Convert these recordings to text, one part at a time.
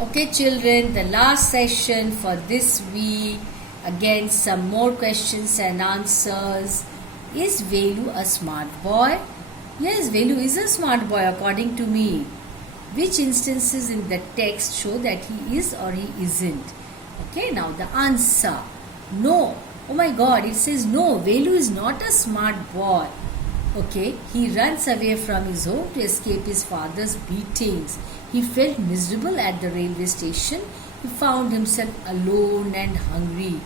Okay, children, the last session for this week. Again, some more questions and answers. Is Velu a smart boy? Yes, Velu is a smart boy according to me. Which instances in the text show that he is or he isn't? Okay, now the answer. No. Oh my god, it says no. Velu is not a smart boy. Okay, he runs away from his home to escape his father's beatings. He felt miserable at the railway station. He found himself alone and hungry.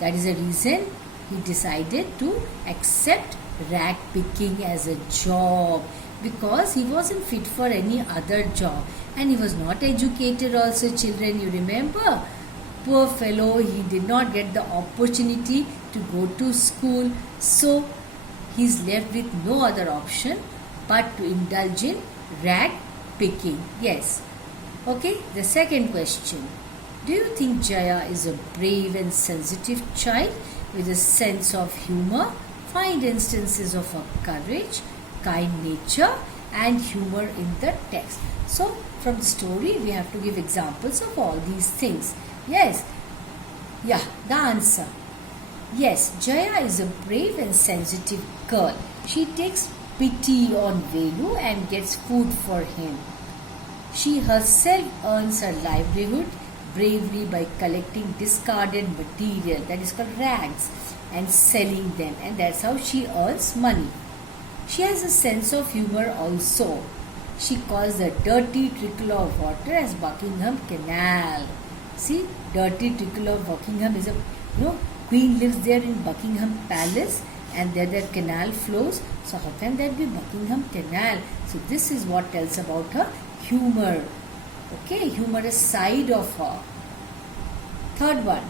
That is the reason he decided to accept rag picking as a job, because he wasn't fit for any other job and he was not educated also, children. You remember? Poor fellow, he did not get the opportunity to go to school, so he's left with no other option but to indulge in rag picking. Yes. Okay, the second question. Do you think Jaya is a brave and sensitive child with a sense of humor? Find instances of her courage, kind nature and humor in the text. So, from the story we have to give examples of all these things. Yes. Yeah, the answer. Yes, Jaya is a brave and sensitive girl. She takes pity on Velu and gets food for him. She herself earns her livelihood bravely by collecting discarded material, that is called rags, and selling them, and that's how she earns money. She has a sense of humor also. She calls the dirty trickle of water as Buckingham Canal. See, dirty trickle of Buckingham is Queen lives there in Buckingham Palace and there the canal flows. So how can that be Buckingham Canal? So this is what tells about her humor. Okay, humorous side of her. Third one.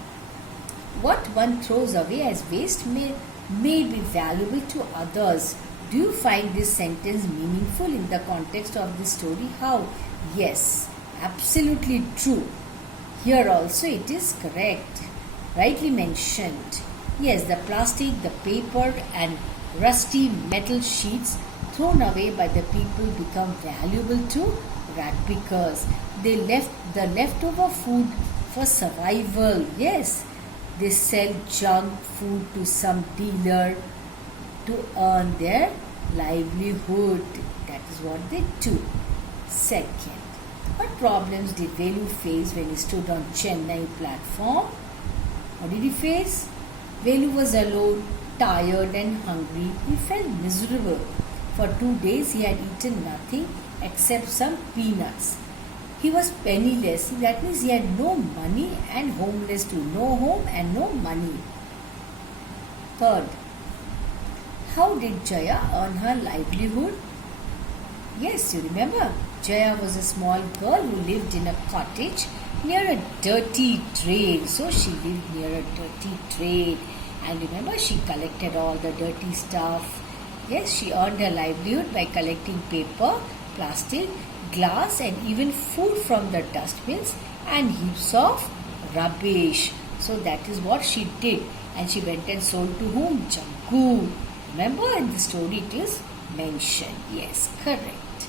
What one throws away as waste may be valuable to others. Do you find this sentence meaningful in the context of the story? How? Yes, absolutely true. Here also it is correct. Rightly mentioned. Yes, the plastic, the paper and rusty metal sheets thrown away by the people become valuable to rag pickers. They left the leftover food for survival. Yes, they sell junk food to some dealer to earn their livelihood. That is what they do. Second, what problems did Velu face when he stood on Chennai platform? What did he face? Velu was alone, tired and hungry. He felt miserable. For 2 days he had eaten nothing except some peanuts. He was penniless. That means he had no money and homeless too. No home and no money. Third, how did Jaya earn her livelihood? Yes, you remember? Jaya was a small girl who lived in a cottage near a dirty drain. So she lived near a dirty drain. And remember, she collected all the dirty stuff. Yes, she earned her livelihood by collecting paper, plastic, glass and even food from the dustbins and heaps of rubbish. So that is what she did. And she went and sold to whom? Jaggu. Remember, in the story it is mentioned. Yes, correct.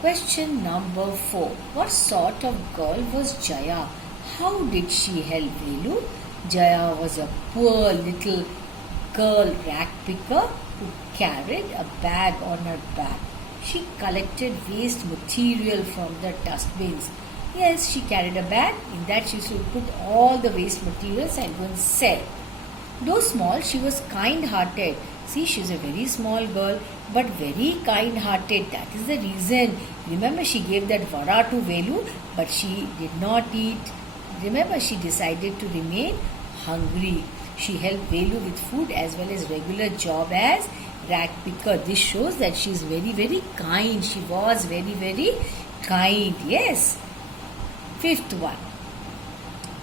Question number 4. What sort of girl was Jaya? How did she help Velu? Jaya was a poor little girl rag picker who carried a bag on her back. She collected waste material from the dustbins. Yes, she carried a bag. In that she should put all the waste materials and go and sell. Though small, she was kind-hearted. See, she is a very small girl but very kind-hearted. That is the reason. Remember, she gave that vada to Velu but she did not eat. Remember, she decided to remain hungry. She helped Velu with food as well as regular job as rag picker. This shows that she is very, very kind. She was very, very kind. Yes. Fifth one.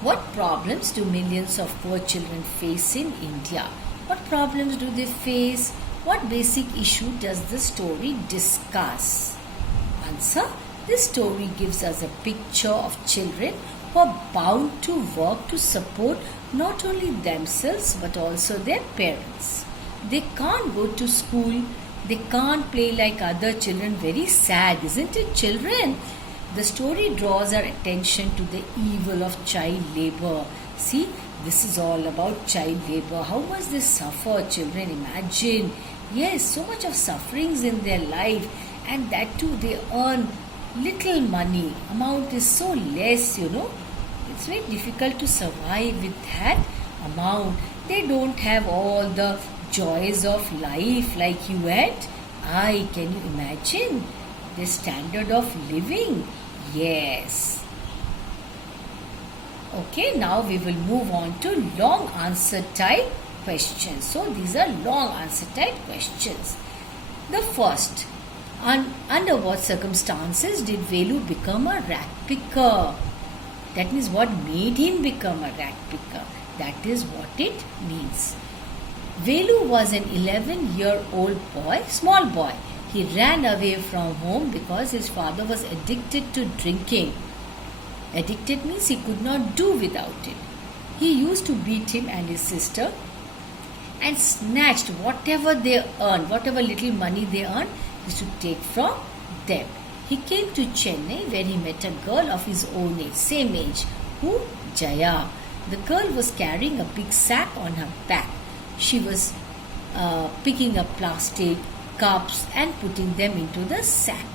What problems do millions of poor children face in India? What problems do they face? What basic issue does the story discuss? Answer. This story gives us a picture of children who are bound to work to support not only themselves but also their parents. They can't go to school. They can't play like other children. Very sad, isn't it, children? The story draws our attention to the evil of child labor. See, this is all about child labor. How much they suffer, children. Imagine. Yes, so much of sufferings in their life, and that too they earn little money. Amount is so less, It's very difficult to survive with that amount. They don't have all the joys of life like you had. Can you imagine the standard of living? Yes. Okay, now we will move on to long answer type questions. So these are long answer type questions. The first, under what circumstances did Velu become a rag picker? That means what made him become a rag picker. That is what it means. Velu was an 11-year-old boy, small boy. He ran away from home because his father was addicted to drinking. Addicted means he could not do without it. He used to beat him and his sister and snatched whatever they earned, whatever little money they earned, he used to take from them. He came to Chennai where he met a girl of his own age, same age, who? Jaya. The girl was carrying a big sack on her back. She was picking up plastic, cups and putting them into the sack.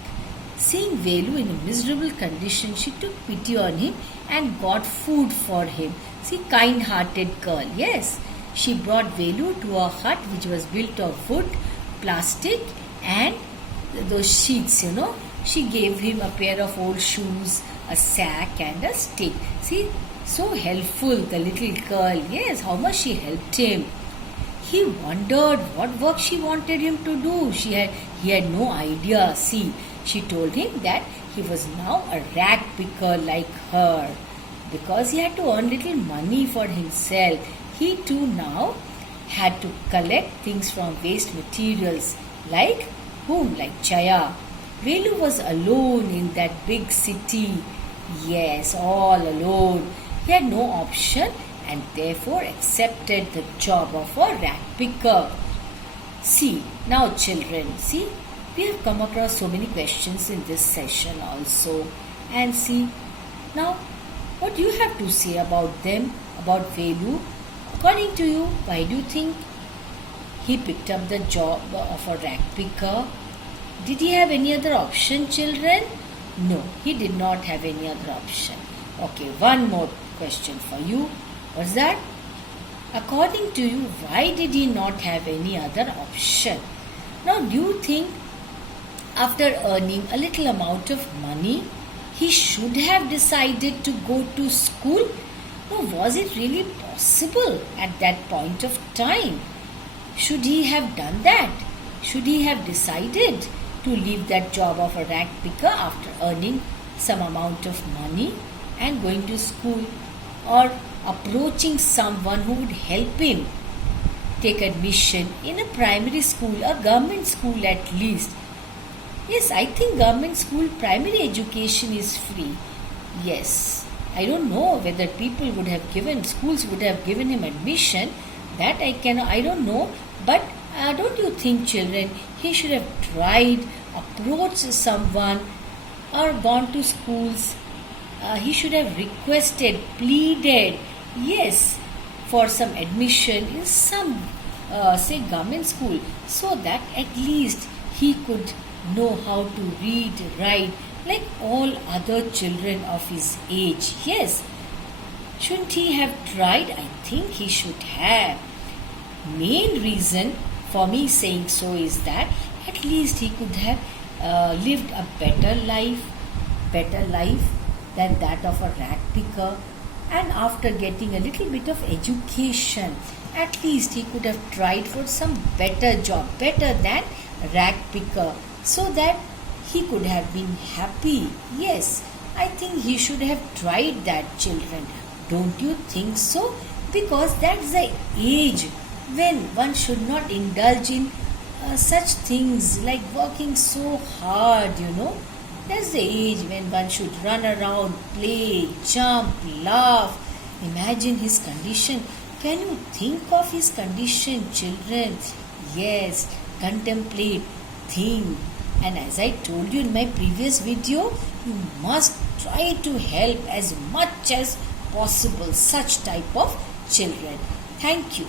Seeing Velu in a miserable condition, she took pity on him and got food for him. See, kind-hearted girl, yes. She brought Velu to a hut which was built of wood, plastic and those sheets, She gave him a pair of old shoes, a sack and a stick. See, so helpful, the little girl. Yes, how much she helped him. He wondered what work she wanted him to do. He had no idea. See, she told him that he was now a rag picker like her. Because he had to earn little money for himself, he too now had to collect things from waste materials. Like whom? Like Jaya. Velu was alone in that big city. Yes, all alone. He had no option and therefore accepted the job of a rag picker. See, now children, we have come across so many questions in this session also. And see, now what do you have to say about them, about Velu? According to you, why do you think he picked up the job of a rag picker? Did he have any other option, children? No, he did not have any other option. Okay, one more question for you. What's that? According to you, why did he not have any other option? Now, do you think after earning a little amount of money, he should have decided to go to school? No, was it really possible at that point of time? Should he have done that? Should he have decided to leave that job of a rag picker after earning some amount of money and going to school, or approaching someone who would help him take admission in a primary school, a government school at least? Yes, I think government school primary education is free. Yes, I don't know whether schools would have given him admission. That I don't know. But don't you think, children, he should have tried, approached someone or gone to schools? He should have requested, pleaded, yes, for some admission in some, government school, so that at least he could know how to read, write, like all other children of his age. Yes, shouldn't he have tried? I think he should have. Main reason for me saying so is that at least he could have lived a better life than that of a rag picker. And after getting a little bit of education, at least he could have tried for some better job, better than rag picker, so that he could have been happy. Yes, I think he should have tried that, children. Don't you think so? Because that's the age when one should not indulge in such things like working so hard, That's the age when one should run around, play, jump, laugh. Imagine his condition. Can you think of his condition, children? Yes, contemplate, think. And as I told you in my previous video, you must try to help as much as possible such type of children. Thank you.